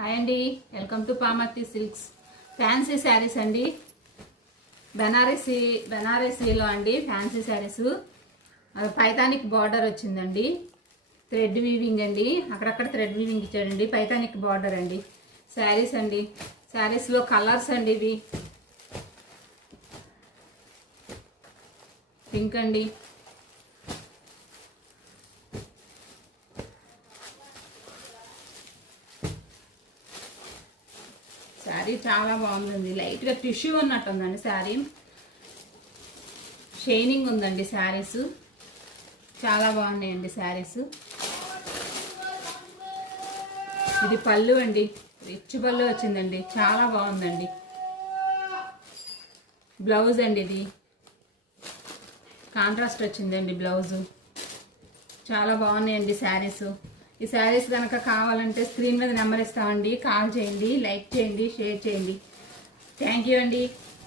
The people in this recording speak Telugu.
హాయ్ అండి, welcome to Pamarthi silks fancy saris అండి. బెనారసీలో అండి ఫ్యాన్సీ శారీస్. పైతానిక్ బార్డర్ వచ్చిందండి, థ్రెడ్ వీవింగ్ అండి, అక్కడక్కడ థ్రెడ్ వీవింగ్ ఇచ్చాడండి. పైతానిక్ బార్డర్ అండి శారీస్ అండి. శారీస్లో కలర్స్ అండి, ఇవి పింక్ అండి, శారీ చాలా బాగుందండి. లైట్గా టిష్యూ ఉన్నట్టు ఉందండి శారీ. షైనింగ్ ఉందండి శారీస్, చాలా బాగున్నాయండి శారీస్. ఇది పళ్ళు అండి, రిచ్ పళ్ళు వచ్చిందండి, చాలా బాగుందండి. బ్లౌజ్ అండి, ఇది కాంట్రాస్ట్ వచ్చిందండి బ్లౌజు. చాలా బాగున్నాయండి శారీస్. ఈ శారీస్ కనుక కావాలంటే స్క్రీన్ మీద నెంబర్ ఇస్తామండి, కాల్ చేయండి, లైక్ చేయండి, షేర్ చేయండి. థ్యాంక్ యూ అండి.